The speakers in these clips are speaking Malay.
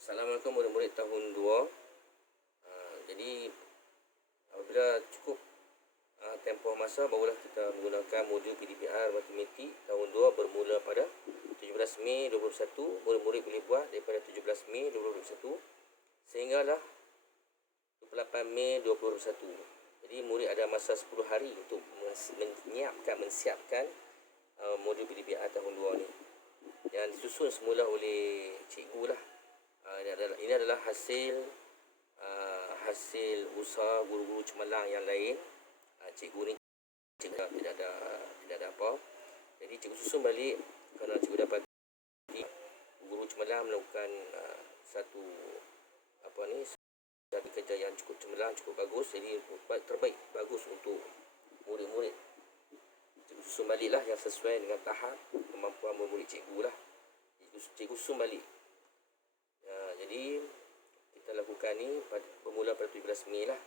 Assalamualaikum murid-murid tahun 2. Jadi apabila cukup tempoh masa, barulah kita menggunakan modul PDPR Matematik tahun 2 bermula pada 17 Mei 2021. Murid-murid boleh buat daripada 17 Mei 2021 sehinggalah 28 Mei 2021. Jadi murid ada masa 10 hari untuk mensiapkan modul PDPR tahun 2 ni, yang disusun semula oleh cikgu lah. Ini adalah hasil usaha guru-guru cemerlang yang lain. Cikgu ni tidak ada apa. Jadi cikgu susun balik kerana cikgu dapat guru cemerlang melakukan satu kerja yang cukup cemerlang, cukup bagus. Jadi terbaik, bagus untuk murid-murid. Cikgu susun balik lah yang sesuai dengan tahap kemampuan murid cikgu lah. Cikgu susun balik. Jadi kita lakukan ni bermula pada 17 Mei lah.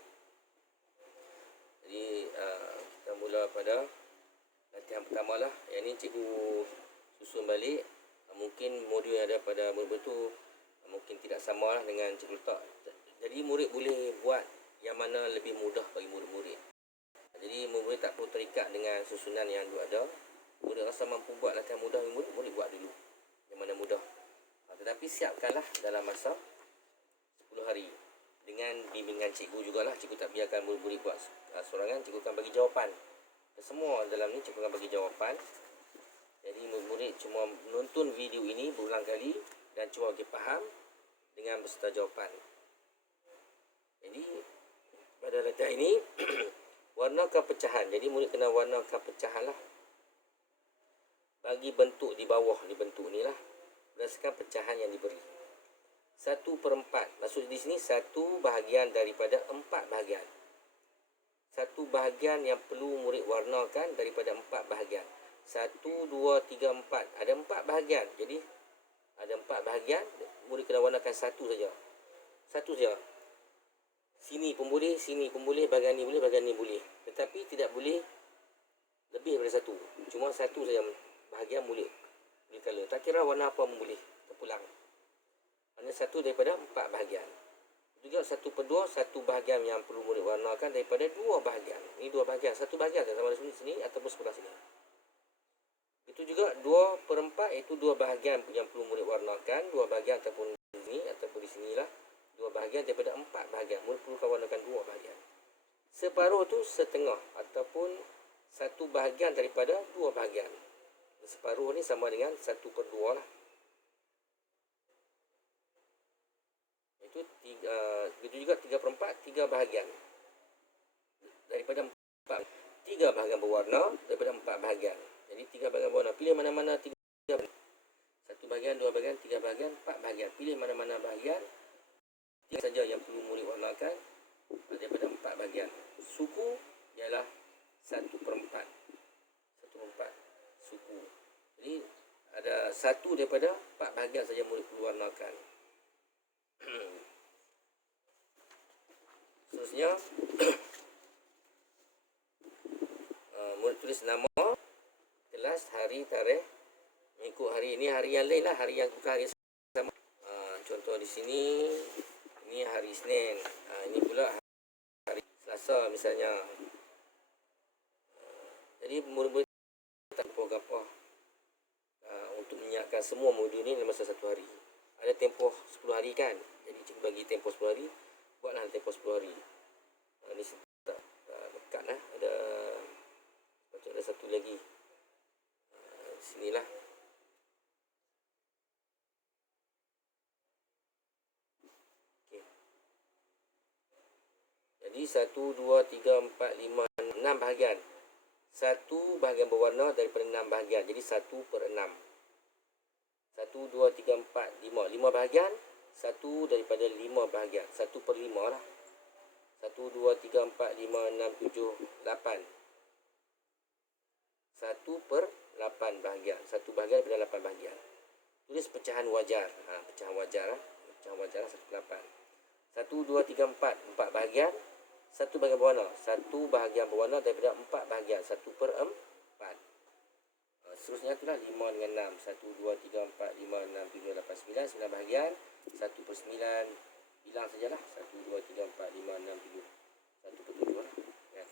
Jadi kita mula pada latihan pertama lah. Yang ni cikgu susun balik. Mungkin modul yang ada pada murid tu mungkin tidak sama lah dengan cikgu letak. Jadi murid boleh buat yang mana lebih mudah bagi murid-murid. Jadi murid tak perlu terikat dengan susunan yang ada. Murid rasa mampu buat latihan mudah, murid buat dulu yang mana mudah. Tetapi siapkanlah dalam masa 10 hari dengan bimbingan cikgu jugalah. Cikgu tak biarkan murid-murid buat sorangan. Cikgu akan bagi jawapan. Semua dalam ni cikgu akan bagi jawapan. Jadi murid-murid cuma menonton video ini berulang kali dan cuba faham dengan beserta jawapan. Jadi pada latihan ini warnakan pecahan. Jadi murid kena warnakan pecahan lah. Bagi bentuk di bawah ni, bentuk ni lah, berdasarkan pecahan yang diberi. 1/4. Maksud di sini 1 bahagian daripada 4 bahagian. 1 bahagian yang perlu murid warnakan daripada 4 bahagian. 1, 2, 3, 4. Ada 4 bahagian. Jadi ada 4 bahagian, murid kena warnakan 1 saja. 1 saja. Sini pun boleh, sini pun boleh, bahagian ni boleh, bahagian ni boleh. Tetapi tidak boleh lebih daripada 1. Cuma 1 saja bahagian boleh color. Tak kira warna apa pun boleh terpulang. Hanya 1 daripada 4 bahagian. Juga 1/2, 1 bahagian yang perlu murid warnakan daripada 2 bahagian. Ini 2 bahagian. 1 bahagian sama ada sini ataupun sebelah sini. Itu juga 2/4 iaitu 2 bahagian yang perlu murid warnakan. 2 bahagian ataupun di sini ataupun di sinilah. 2 bahagian daripada 4 bahagian. Murid perlu warnakan 2 bahagian. Separuh tu setengah ataupun 1 bahagian daripada 2 bahagian. Separuh ni sama dengan 1/2 lah. Itu juga 3/4, 3 bahagian daripada 4. 3 bahagian berwarna daripada 4 bahagian. Jadi 3 bahagian berwarna. Pilih mana-mana 3 bahagian. 1 bahagian, 2 bahagian, 3 bahagian, 4 bahagian. Pilih mana-mana bahagian. 3 saja yang perlu murid warnakan daripada 4 bahagian. Suku ialah 1/4. 1/4 suku. Jadi ada 1 daripada 4 bahagian saja murid perlu warnakan. Seterusnya murid tulis nama, kelas, hari, tarikh. Mengikut hari ini, hari yang lain lah, hari yang bukan hari sama. Contoh di sini, ini hari Isnin. Ini pula hari Selasa misalnya. Jadi murid-murid tak gapah untuk menyiapkan semua modul ni dalam masa 1 hari. Ada tempoh 10 hari kan. Jadi cikgu bagi tempoh 10 hari. Buatlah tempoh 10 hari. Ni tak dekat lah. Ada satu lagi. Sinilah. Okay. Jadi 1, 2, 3, 4, 5, 6 bahagian. 1 bahagian berwarna daripada 6 bahagian. Jadi 1/6. 1, 2, 3, 4, 5. 5 bahagian. 1 daripada 5 bahagian. 1/5 lah. 1, 2, 3, 4, 5, 6, 7, 8. 1/8 bahagian. 1 bahagian daripada 8 bahagian. Tulis pecahan wajar. Pecahan wajar lah. Pecahan wajar lah 1/8. 1, 2, 3, 4. 4 bahagian. 1 bahagian berwarna. 1 bahagian berwarna daripada 4 bahagian. 1/4. Seterusnya itulah 5 dengan 6. 1, 2, 3, 4, 5, 6, 7, 8, 9. 9 bahagian. 1/9. Bilang sajalah 1, 2, 3, 4, 5, 6, 7. 1/7 lah. Kan?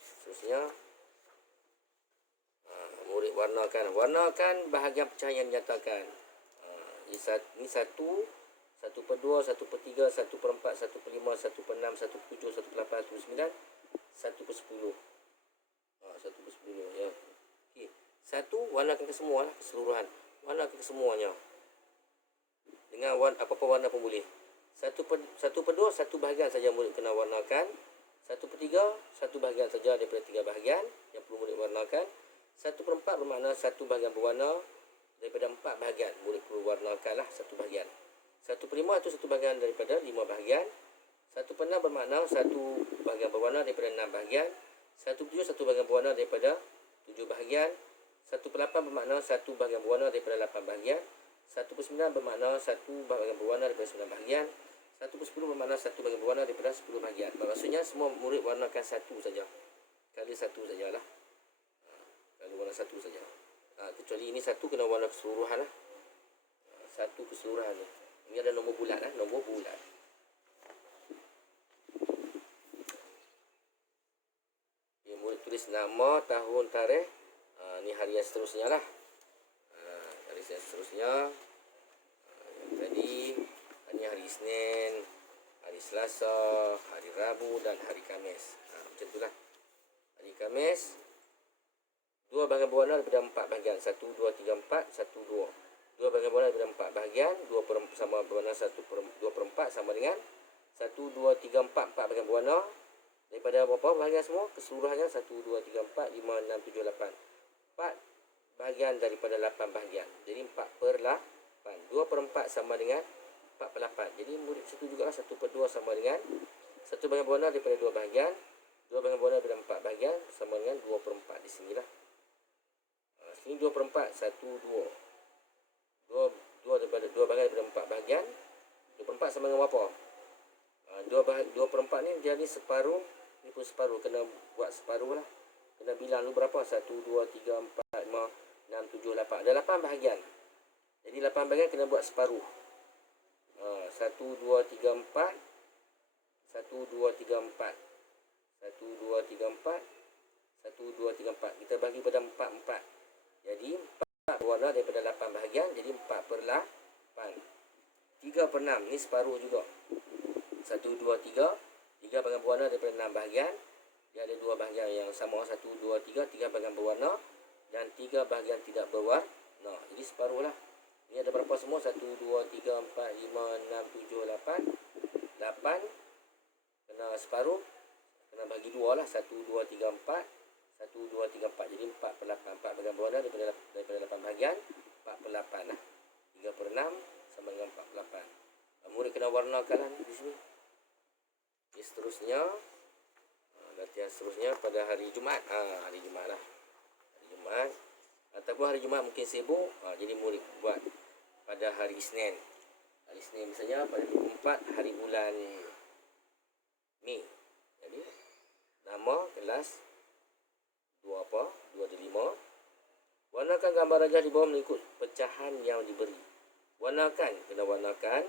Seterusnya, murid warnakan bahagian pecahan yang dinyatakan. Ini 1, 1/2, 1/3, 1/4, 1/5, 1/6, 1/7, 1/8, 1/9, 1/10. 1/10 ya. Okey. 1 warnakan ke semua lah, keseluruhan. Warnakan ke semuanya. Dengan apa-apa warna pun boleh. 1/2, satu bahagian saja murid kena warnakan. 1/3, satu bahagian saja daripada 3 bahagian yang perlu murid warnakan. 1/4 bermakna satu bahagian berwarna daripada 4 bahagian. Murid perlu warnakanlah satu bahagian. 1/5 itu satu bahagian daripada 5 bahagian. 1/6 bermakna satu bahagian berwarna daripada 6 bahagian. 1/7 satu bahagian berwarna daripada 7 bahagian. 1/8 bermakna satu bahagian berwarna daripada 8 bahagian. 1/9 bermakna satu bahagian berwarna daripada 9 bahagian. 1/10 bermakna satu bahagian berwarna daripada 10 bahagian. Maksudnya semua murid warnakan satu saja. Kali satu sajalah. Kali warna satu saja. Kecuali ini satu kena warna keseluruhan lah. Satu keseluruhan ni. Ini ada nombor bulat lah. Nombor bulat. Ya, murid tulis nama, tahun, tarikh. Ni hari yang seterusnya lah. Hari yang seterusnya. Yang tadi. Ini hari Isnin, hari Selasa, hari Rabu dan hari Khamis. Macam itulah. Hari Khamis. 2 bahagian berwarna daripada 4 bahagian. 1, 2, 3, 4, 1, 2. 2 bahagian berwarna daripada 4 bahagian. 2 sama berwarna 2/4 sama dengan 1, 2, 3, 4. 4 bahagian berwarna. Daripada berapa bahagian semua? Keseluruhannya 1, 2, 3, 4, 5, 6, 7, 8. 4 bahagian daripada 8 bahagian. Jadi 4/8. 2/4 sama dengan 4/8. Jadi murid situ juga lah 1/2 sama dengan 1 bahagian berwarna daripada 2 bahagian. 2 bahagian berwarna daripada 4 bahagian sama dengan 2/4 di sinilah. Sini 2/4, 1, 2. 2 daripada 2 bahagian daripada 4 bahagian. 2/4 sama dengan berapa? 2/4 ni jadi separuh. Ni pun separuh. Kena buat separuh lah. Kena bilang dulu berapa? 1, 2, 3, 4, 5, 6, 7, 8. Ada 8 bahagian. Jadi 8 bahagian kena buat separuh. 1, 2, 3, 4. 1, 2, 3, 4. 1, 2, 3, 4. 1, 2, 3, 4. Kita bagi pada 4, 4. Jadi 4 berwarna daripada 8 bahagian. Jadi 4/8. 3/6. Ni separuh juga. 1, 2, 3. 3 bahagian berwarna daripada 6 bahagian. Dia ada 2 bahagian yang sama. 1, 2, 3. 3 bahagian berwarna. Dan 3 bahagian tidak berwarna. Jadi separuh lah. Ini ada berapa semua? 1, 2, 3, 4, 5, 6, 7, 8. 8. Kena separuh. Kena bagi 2 lah. 1, 2, 3, 4. 1, 2, 3, 4. Jadi 4/8. 4 bahagian berwarna daripada 8 bahagian. 4/8 lah. 3/6 sama dengan 4/8. Murid kena warnakan lah di sini. Jadi seterusnya. Latihan seterusnya pada hari Jumaat. Hari Jumaat lah. Hari Jumaat. Ataupun hari Jumaat mungkin sibuk. Jadi murid buat pada hari Isnin. Hari Isnin misalnya pada 24 hari bulan Mei. Jadi nama kelas 2/5. Warnakan gambar rajah di bawah mengikut pecahan yang diberi. Kena warnakan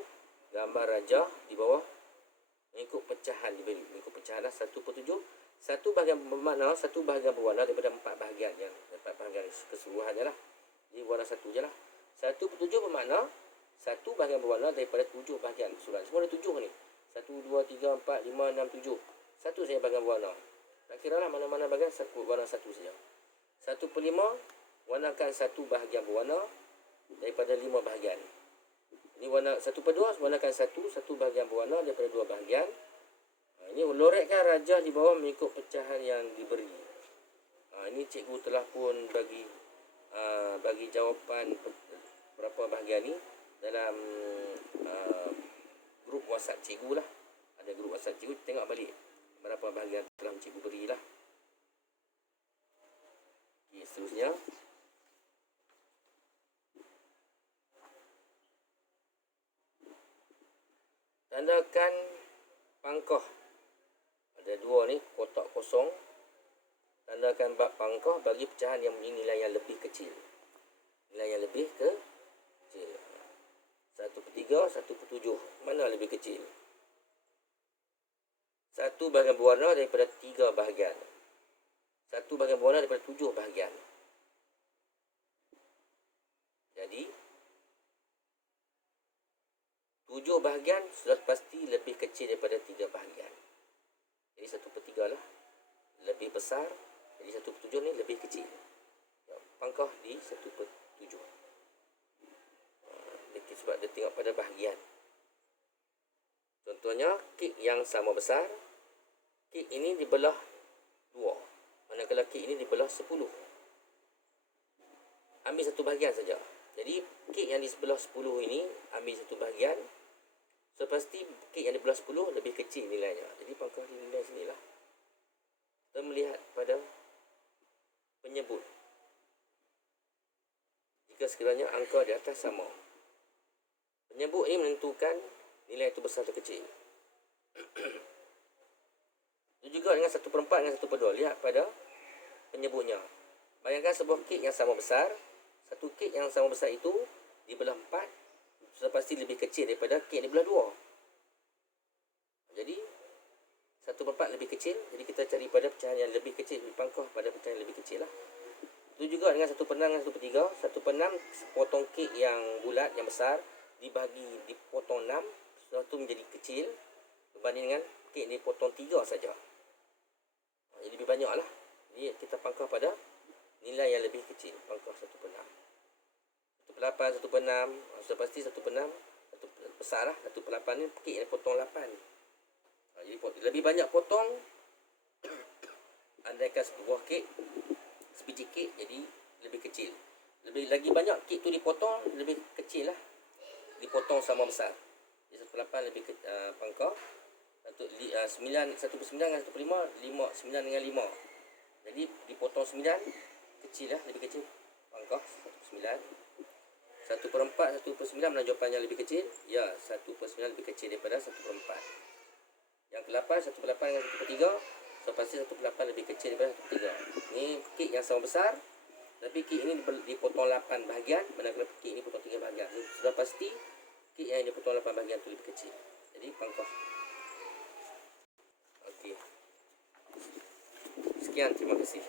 gambar rajah di bawah mengikut pecahan diberi. Mengikut pecahan lah 1/7. Satu bahagian bermakna satu bahagian berwarna daripada 4 bahagian. Yang 4 bahagian keseluruhannya lah. Jadi warna satu je lah. 1/7 bermakna satu bahagian berwarna daripada 7 bahagian keseluruhan. Semua ada 7 ni. 1, 2, 3, 4, 5, 6, 7. Satu saja bahagian berwarna. Tak kira lah mana-mana bahagian warna satu saja. 1/5 warnakan satu bahagian berwarna daripada 5 bahagian. Ini warna 1/2 warnakan satu bahagian berwarna daripada 2 bahagian. Ini lorekkan rajah di bawah mengikut pecahan yang diberi. Ini cikgu telah pun bagi jawapan berapa bahagian ni dalam grup WhatsApp cikgu lah. Ada grup WhatsApp cikgu, tengok balik berapa bahagian telah cikgu berilah. Okay, seterusnya. Tandakan pangkah. Ada 2 ni, kotak kosong. Tandakan bab pangkah bagi pecahan yang mempunyai nilai yang lebih kecil. Nilai yang lebih kecil. 1, 1/3, 1/7. Mana lebih kecil? 1 bahagian berwarna daripada 3 bahagian. 1 bahagian berwarna daripada 7 bahagian. Jadi 7 bahagian sudah pasti lebih kecil daripada 3 bahagian. Jadi 1/3 lah lebih besar. Jadi 1/7 ni lebih kecil. Pangkah di 1/7. Sebab dia tengok pada bahagian. Contohnya, kek yang sama besar, kek ini dibelah 2. Manakala kek ini dibelah 10. Ambil satu bahagian saja. Jadi, kek yang di sebelah 10 ini, ambil satu bahagian. So, pasti kek yang dibelah 10 lebih kecil nilainya. Jadi, pangkah di nilai sinilah. Kita melihat pada penyebut. Jika sekiranya angka di atas sama. Penyebut ini menentukan nilai itu besar atau kecil. Itu juga dengan 1/4 dengan 1/2. Lihat pada penyebutnya. Bayangkan sebuah kek yang sama besar. Satu kek yang sama besar itu dibelah 4. Sudah pasti lebih kecil daripada kek yang dibelah 2. Jadi 1/4 lebih kecil. Jadi kita cari pada pecahan yang lebih kecil. Pangkah pada pecahan yang lebih kecil lah. Itu juga dengan 1/6 dengan 1/3. 1/6 potong kek yang bulat, yang besar, dipotong 6. Setelah itu menjadi kecil berbanding dengan kek dipotong 3 saja. Jadi lebih banyak lah. Jadi kita pangkah pada nilai yang lebih kecil. Pangkah 1/6. 1/8, 1/6. Sudah pasti 1/6 besar lah. 1/8 ni kek yang potong 8. Jadi lebih banyak potong. Andaikan sebuah kek, sebiji kek, jadi lebih kecil. Lebih lagi banyak kek tu dipotong, lebih kecil lah. Dipotong sama besar. Jadi 1/8 lebih pangkah. 9, 1/9 dengan 1/5, 9 dengan 5. Jadi dipotong 9, kecil lah, lebih kecil. Pangkah 1/9. 1/4, 1/9 mana jawapannya lebih kecil? Ya, 1/9 lebih kecil daripada 1/4. Yang ke-8, 1/8 dengan 1/3. So, pasti 1/8 lebih kecil daripada 1/3. Ni kek yang sama besar. Tapi kek ini dipotong 8 bahagian. Manakala kek ini potong 3 bahagian. Sudah pasti kek yang dipotong 8 bahagian itu lebih kecil. Jadi pangkah. Okey. Sekian, terima kasih.